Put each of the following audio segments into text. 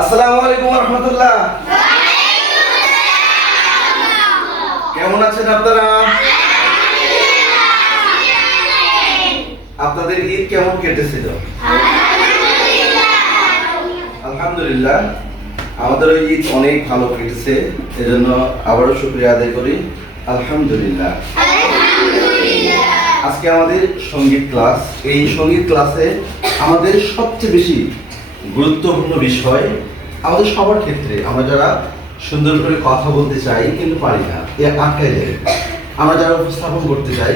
আসসালামু আলাইকুম ওয়া রাহমাতুল্লাহ। কেমন আছেন আপনারা? আপনাদের ঈদ কেমন কেটেছিল? আলহামদুলিল্লাহ, আমাদের ঈদ অনেক ভালো কেটেছে, এজন্য আবারও শুকরিয়া আদায় করি। আলহামদুলিল্লাহ। আজকে আমাদের সঙ্গীত ক্লাস। এই সঙ্গীত ক্লাসে আমাদের সবচেয়ে বেশি গুরুত্বপূর্ণ বিষয় আমাদের সবার ক্ষেত্রে, আমরা যারা সুন্দর করে কথা বলতে চাই কিন্তু পারি না, আটকায় যায়। আমরা যারা উপস্থাপন করতে চাই,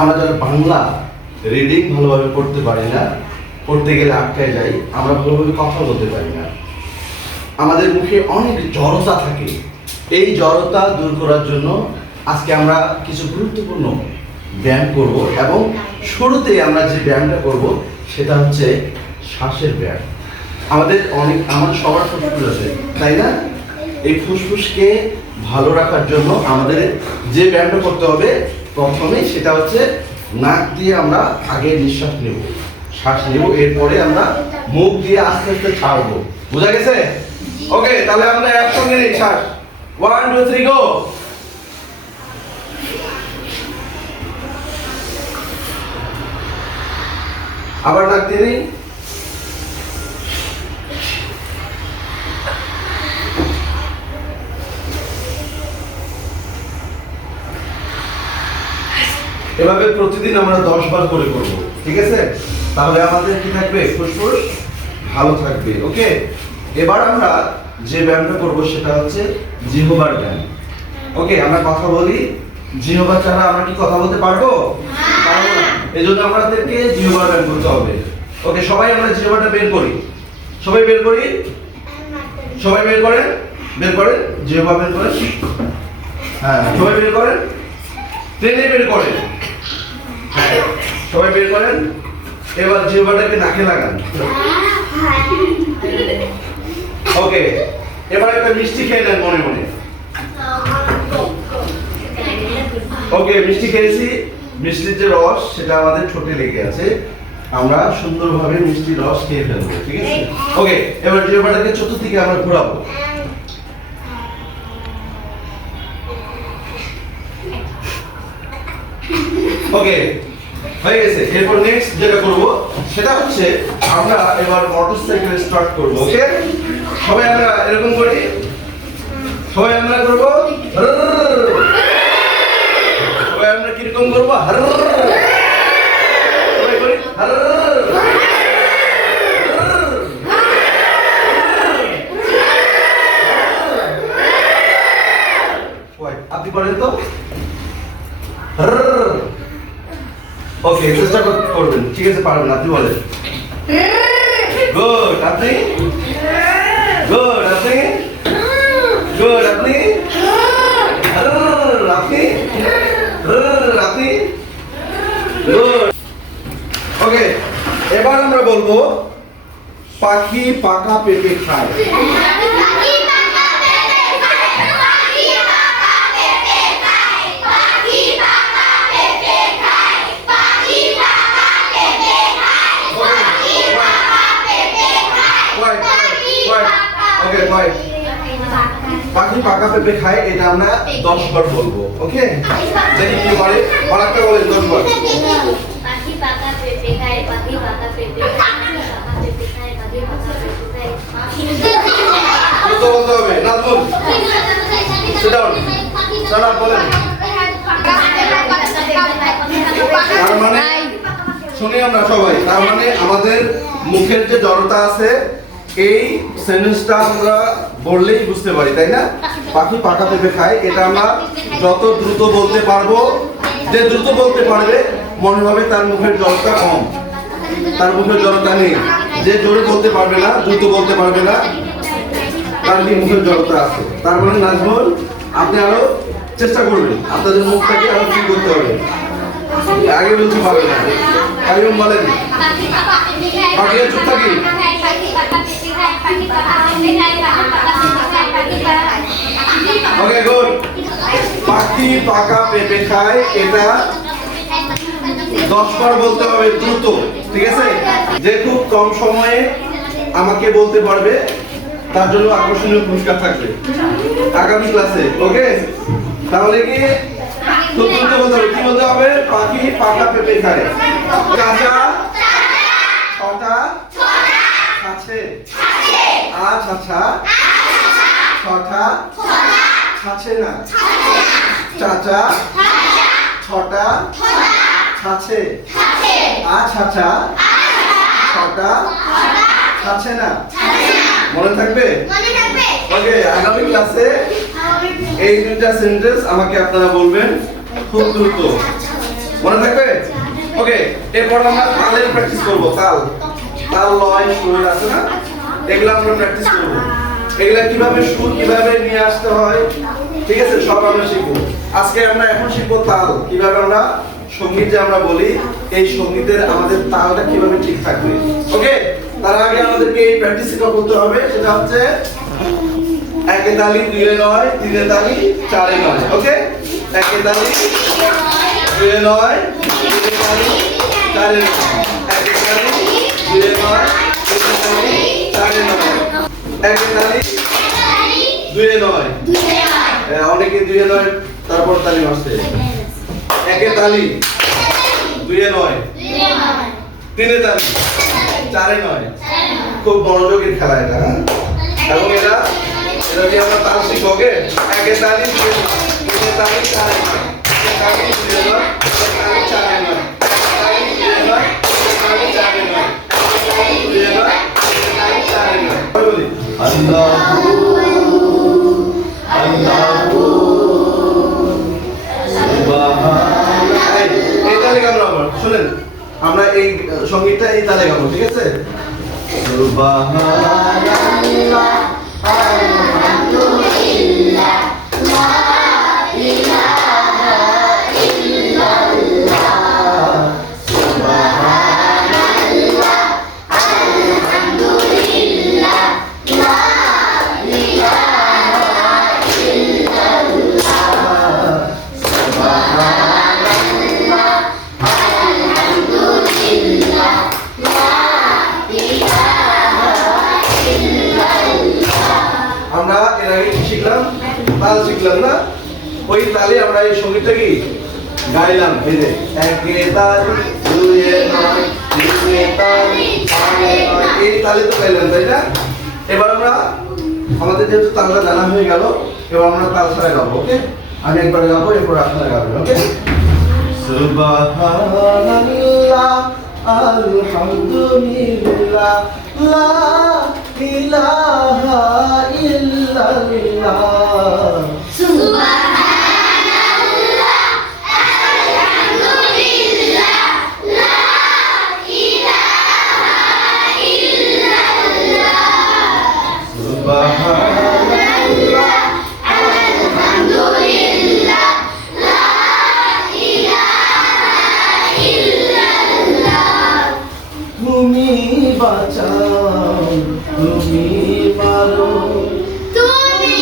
আমরা যারা বাংলা রিডিং ভালোভাবে পড়তে পারি না, পড়তে গেলে আটকায় যাই, আমরা ভালোভাবে কথা বলতে পারি না, আমাদের মুখে অনেক জড়তা থাকে। এই জড়তা দূর করার জন্য আজকে আমরা কিছু গুরুত্বপূর্ণ ব্যায়াম করব, এবং শুরুতে আমরা যে ব্যায়ামটা করব সেটা হচ্ছে শ্বাসের ব্যায়াম। আমাদের সবার ফুসফুস আছে, তাই না? এই ফুসফুসকে ভালো রাখার জন্য আমাদের যে ব্যায়ামটা করতে হবে প্রথমে, সেটা হচ্ছে নাক দিয়ে আমরা আগে নিঃশ্বাস নেব, শ্বাস নেব, এরপরে আমরা মুখ দিয়ে আস্তে আস্তে ছাড়বো। বোঝা গেছে? ওকে, তাহলে আমরা একসঙ্গে নিই শ্বাস। 1 2 3 গো। আবার নাক দিয়ে নিই। এভাবে প্রতিদিন আমরা 10 বার করে করব, ঠিক আছে? তাহলে আমাদের কি থাকবে? ফুসফুস ভালো থাকবে। ওকে, এবার আমরা যে ব্যায়ামটা করব সেটা হচ্ছে জিহ্বার ব্যায়াম। ওকে, আমরা কথা বলি, জিহ্বা ছাড়া আমরা কি কথা বলতে পারবো? পারবো না। এজন্য আমাদেরকে জিহ্বার ব্যায়াম করতে হবে। ওকে, সবাই আমরা জিহ্বাটা বের করি। সবাই বের করি। সবাই বের করেন, বের করেন, জিহ্বা বের করেন। হ্যাঁ, সবাই বের করেন, টেনে বের করেন। সবাই বের করেন। এবার জিহ্বাটাকে নাকে লাগান। ওকে, এবার একটা মিষ্টি খেয়ে নেন মনে মনে। ওকে, মিষ্টি খেয়েছি, মিষ্টির যে রস সেটা আমাদের ঠোঁটে লেগে আছে, আমরা সুন্দরভাবে মিষ্টির রস খেয়ে ফেলবো, ঠিক আছে? ওকে, এবার জিহ্বাটাকে চতুর্দিকে আমরা ঘোরাবো। ওকে, হয়ে গেছে। এরপর নেক্সট যেটা করব সেটা হচ্ছে আমরা এবার মোটরসাইকেল স্টার্ট করব। ওকে, সবাই আমরা এরকম করি, সবাই আমরা করব, সবাই আমরা কিরকম করব? সবাই করি, আপনি করেন তো। ওকে, চেষ্টা করবেন, ঠিক আছে? পারবেন, আপনি বলেন। গুড, আপনি গুড, আপনি গুড, আপনি আপনি আপনি গুড। ওকে, এবার আমরা বলবো পাখি পাকা পেঁপে খায়। পাখি পাকা পেঁপে খায়, এটা আমরা 10 বার বলবো। ওকে, দেখি কি পারে। আরেকটা বলেন 10 বার। পাখি পাকা পেঁপে খায়, পাখি পাকা পেঁপে খায়, পাকা পেঁপে খায়, পাখি পাকা পেঁপে খায়। তো বলতে হবে না, বল। সিট ডাউন, সারা বলেন। তার মানে শুনি আমরা সবাই, তার মানে আমাদের মুখের যে জড়তা আছে, এই সেন্টেন্সটা আমরা বললেই বুঝতে পারি, তাই না? পাখি পাকা পেঁপে খায়, এটা আমরা যত দ্রুত বলতে পারবো, যে দ্রুত বলতে পারবে মনে হবে তার মুখের জড়তা কম, তার মুখের জড়তা নেই। যে জোরে বলতে পারবে না, দ্রুত বলতে পারবে না, তার কি মুখের জড়তা আছে। তার মানে নাজমুল, আপনি আরো চেষ্টা করবেন, আপনাদের মুখটাকে আরো ফ্রি করতে হবে। আগে বলতে পারবে না। কাইয়ুম বলেন, পাখি চুপ থাকি। ওকে, গুড। পাখি পাকা পেঁপে খায়, এটা 10 বার বলতে হবে দ্রুত, ঠিক আছে? যে খুব কম সময়ে আমাকে বলতে পারবে তার জন্য আকর্ষণীয় পুরস্কার থাকবে আগামী ক্লাসে। ওকে, তাহলে কি খুব দ্রুত বলতে হবে, কি বলতে হবে? পাখি পাকা পেঁপে খায়। চাচা ছটা ছাছে। আচ্ছা ছটা ছাছে না। চাচা ছটা ছাছে। আচ্ছা ছটা ছাছে না। মনে থাকবে? ওকে, আগামী ক্লাসে এই দুইটা সেন্টেন্স আমাকে আপনারা বলবেন খুব দ্রুত। মনে থাকবে? ওকে, এরপর আমরা তালের প্র্যাকটিস করব। তাল লয় সুর আছে না, এগুলো আমরা প্র্যাকটিস করব। এগুলা কিভাবে সুর কিভাবে নিয়ে আসতে হয়, ঠিক আছে, সব আমরা শিখবো। আজকে আমরা এখন শিখবো তাল, কিভাবে আমরা সঙ্গীত যে আমরা বলি এই সঙ্গীতের আমাদের তালটা কিভাবে ঠিক থাকবে। ওকে, তার আগে আমাদেরকে এই প্র্যাকটিসটা করতে হবে, সেটা হচ্ছে একে তালি, দুইয়ে নয়, তিনে তালি, চারে নয়। ওকে, একে তালি, দুইয়ে নয়, তিনে তালি, চারে নয়। একে তালি, দুইয়ে নয়, তিনে তালি, চারে নয়। একে তালি, দুইয়ে নয়, অনেকে দুইয়ে নয় তারপর তালি মারছে। একে তালি, দুইয়ে নয়, তিনে তালি, চারে নয়। খুব মনোযোগের খেলা এটা, এবং এটা দিয়ে আমরা তাল শিখবো। ওকে, একে তালি, দুইয়ে নয়, তিনে তালি, চারে নয়। একে তালি, দুইয়ে নয়, তিনে তালি, চারে নয়। একে তালি, দুইয়ে নয়, তিনে তালি, চারে নয়। একে তালি, দুইয়ে নয়, তিনে তালি, চারে নয়। বলি আল্লাহু আল্লাহু সুবহানাল্লাহ। এই তালে গাবো আমরা, শুনেন, আমরা এই সঙ্গীতটা এই তালে গাবো, ঠিক আছে? সুবহানাল্লাহ আলহামদুলিল্লাহ লা ইলাহা ইল্লাল্লাহ। সুবহানাল্লাহ আলহামদুলিল্লাহ লা ইলাহা ইল্লাল্লাহ। সুবহানাল্লাহ আলহামদুলিল্লাহ লা ইলাহা ইল্লাল্লাহ। আমরা এর আগে কি শিখলাম? তাল শিখলাম না? ওই তালে আমরা এই সঙ্গীতটা কি গাইলাম। এই যে একে তালি, দুইয়ে নয়, তিনে তালি, চারে নয়, এই তালে তো গাইলাম, তাই না? এবার আমরা আমাদের যেহেতু তালটা জানা হয়ে গেল, এবার আমরা তাল ছাড়া গাবো। ওকে, আমি একবার গাবো, এরপর আপনারা গাবেন। ওকে, সুবহানাল্লাহ আলহামদুলিল্লাহ লা ইলাহা ইল্লাল্লাহ। সুবহানাল্লাহ আলহামদুলিল্লাহ লা ইলাহা ইল্লাল্লাহ। সুবহানাল্লাহ আলহামদুলিল্লাহ লা ইলাহা ইল্লাল্লাহ। তুমি বাঁচাও, তুমি মারো, তুমি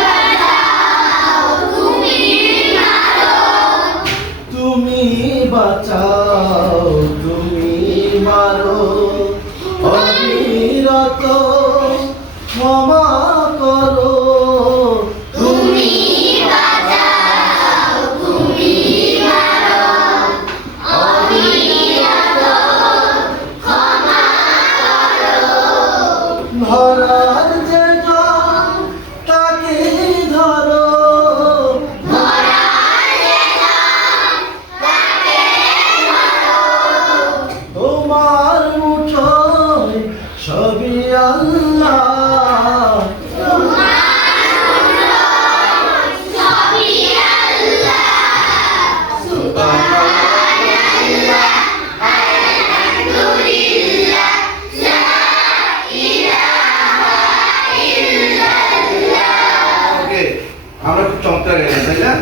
বাঁচাও, তুমি মারো। তুমি বাঁচাও, তুমি মারো, অবিরত ক্ষমা করো। তুমি বাঁচাও, তুমি মারো, অবিরত ক্ষমা করো। ধরার যে জন তাকে ধরো, ধরার যে জন তাকে ধরো। তোমার মুঠোয় সবই আল্লাহ। তোমার মুঠোয় সবই আল্লাহ। সুবহানাল্লাহ আলহামদুলিল্লাহ লা ইলাহা ইল্লাল্লাহ। ওকে, আমরা খুব চমৎকার গাইলাম, তাই না?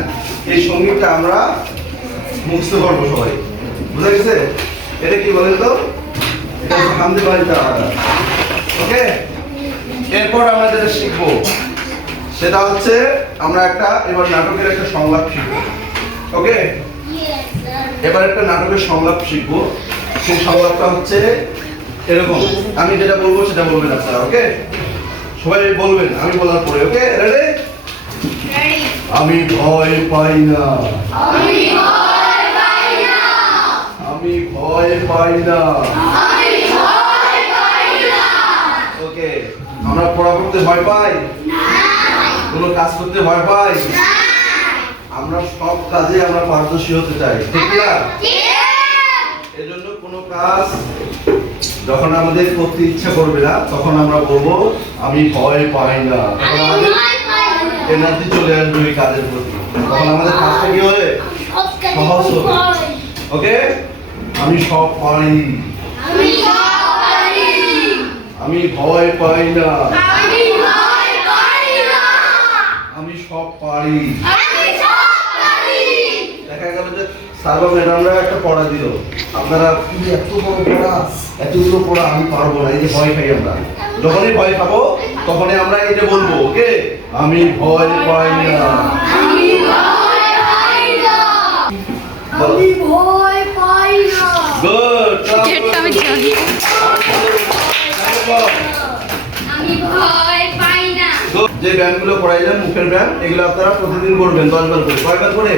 এই সঙ্গীতটা আমরা মুখস্থ করবো সবাই, বুঝা গেছে? এটা কি বলেন তো? এটা হচ্ছে হামদে বাড়ি তাআলা। ওকে, এরপর আমরা যেটা শিখবো সেটা হচ্ছে আমরা এবার নাটকের একটা সংলাপ শিখবো। ওকে, Yes, sir. এবার একটা নাটকের সংলাপ শিখবো। সেই সংলাপটা হচ্ছে এরকম, আমি যেটা বলবো সেটা বলবেন আপনারা। ওকে, সবাই বলবেন আমি বলার পরে, ওকে? রেডি? আমি ভয় পাই না, আমি ভয় পাই না। ওকে, আমরা পড়া করতে ভয় পাই? কোনো কাজ করতে ভয় পাই? আমরা সব কাজে আমরা পারদর্শী হতে চাই, ঠিক না? এজন্য কোনো কাজ যখন আমাদের করতে ইচ্ছা করবে না তখন আমরা বলবো আমি ভয় পাই না। তখন আমাদের এনার্জি চলে আসবে ওই কাজের প্রতি, তখন আমাদের কাজটা কি হবে? সহজ হবে। ওকে, আমি সব পারি, আমি ভয় পাই না, আমি সব পারি। দেখা গেল যে স্যার বা ম্যাডামরা একটা পড়া দিল, আপনারা কি এত বড় পড়া, এতগুলো পড়া আমি পারবো না, এই যে ভয় খাই আমরা। যখনই ভয় খাবো তখনই আমরা এটা বলবো, ওকে? আমি ভয় পাই না। গুড, যেটা আমি জানি। যে ব্যায়ামগুলো পড়াইলাম মুখের ব্যায়াম, এগুলো আপনারা প্রতিদিন করবেন 10 বার করে। কয়বার করে?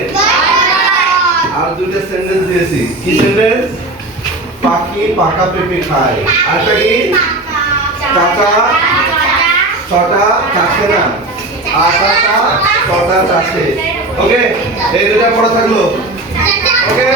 আর দুইটা সেন্টেন্স দিয়েছি। কি সেন্টেন্স? পাখি পাকা পেঁপে খায়। আরেকটা কি? চাচা ছটা চাষে না, আটাটা ছটা চাষে। ওকে, এই দুটা পড়া থাকলো। ওকে।